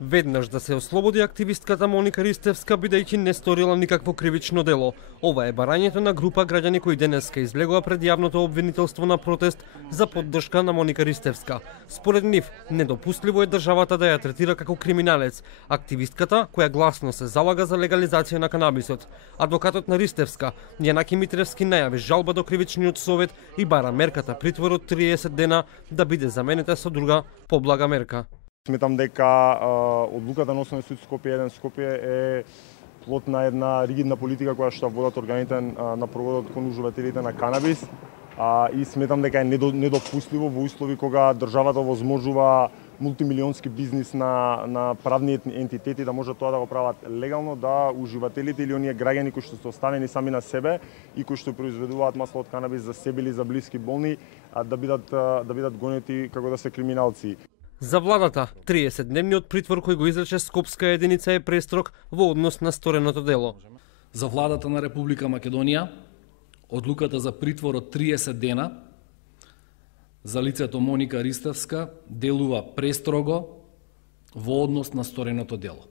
Веднаш да се ослободи активистката Моника Ристевска, бидејќи не сторила никакво кривично дело. Ова е барањето на група граѓани кои денеска излегува пред јавното обвинителство на протест за поддршка на Моника Ристевска. Според нив, недопустливо е државата да ја третира како криминалец. Активистката, која гласно се залага за легализација на канабисот. Адвокатот на Ристевска, Јанаки Митревски, најави жалба до кривичниот совет и бара мерката притвор од 30 дена да биде заменета со друга поблага мерка. Сметам дека одлуката на Основен суд Скопје 1 Скопје е плод на една ригидна политика која што водат органите на прогодот кон уживателите на канабис и сметам дека е недопустливо во услови кога државата возможува мултимилионски бизнис на правни ентитети да може тоа да го прават легално, да уживателите или оние граѓани кои што се оставени сами на себе и кои што произведуваат масло од канабис за себе или за блиски болни да бидат гонети како да се криминалци. За владата, 30-дневниот притвор кој го изрече Скопска единица е престрог во однос на стореното дело. За владата на Република Македонија, одлуката за притвор од 30 дена за лицето Моника Ристевска делува престрого во однос на стореното дело.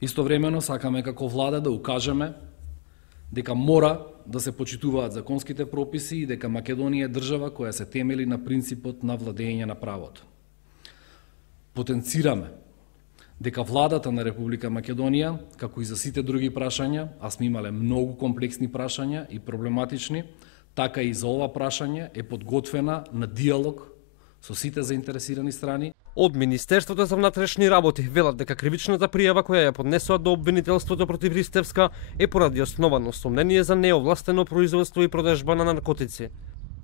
Истовремено сакаме како влада да укажеме дека мора да се почитуваат законските прописи и дека Македонија е држава која се темели на принципот на владење на правото. Потенцираме дека владата на Република Македонија, како и за сите други прашања, а сме имале многу комплексни прашања и проблематични, така и за ова прашање е подготвена на диалог со сите заинтересирани страни. Од Министерството за внатрешни работи велат дека кривичната пријава која ја поднесоа до обвинителството против Ристевска е поради основано сомнение за неовластено производство и продажба на наркотици.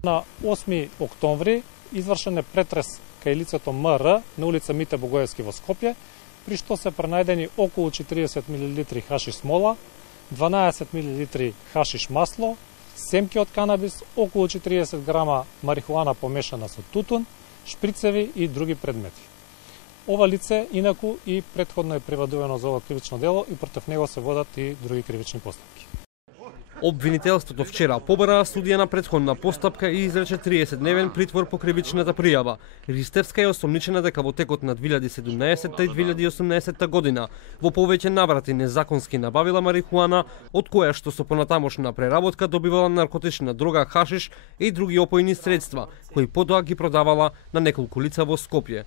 На 8 октомври извршен е претрес кај лицето МР на улица Мите Богоевски во Скопје, при што се пронајдени околу 40 мл хашиш смола, 12 мл хашиш масло, семки од канабис, околу 40 грама марихуана помешана со тутун, шприцеви и други предмети. Ова лице, инаку, и претходно е приведено за ова кривично дело и против него се водат и други кривични постапки. Обвинителството вчера побара судија на претходна постапка и изрече 30-дневен притвор по кривичната пријава. Ристевска е осомничена дека во текот на 2017 и 2018 година во повеќе наврати незаконски набавила марихуана, од која што со понатамошна преработка добивала наркотична дрога хашиш и други опојни средства, кои потоа ги продавала на неколку лица во Скопје.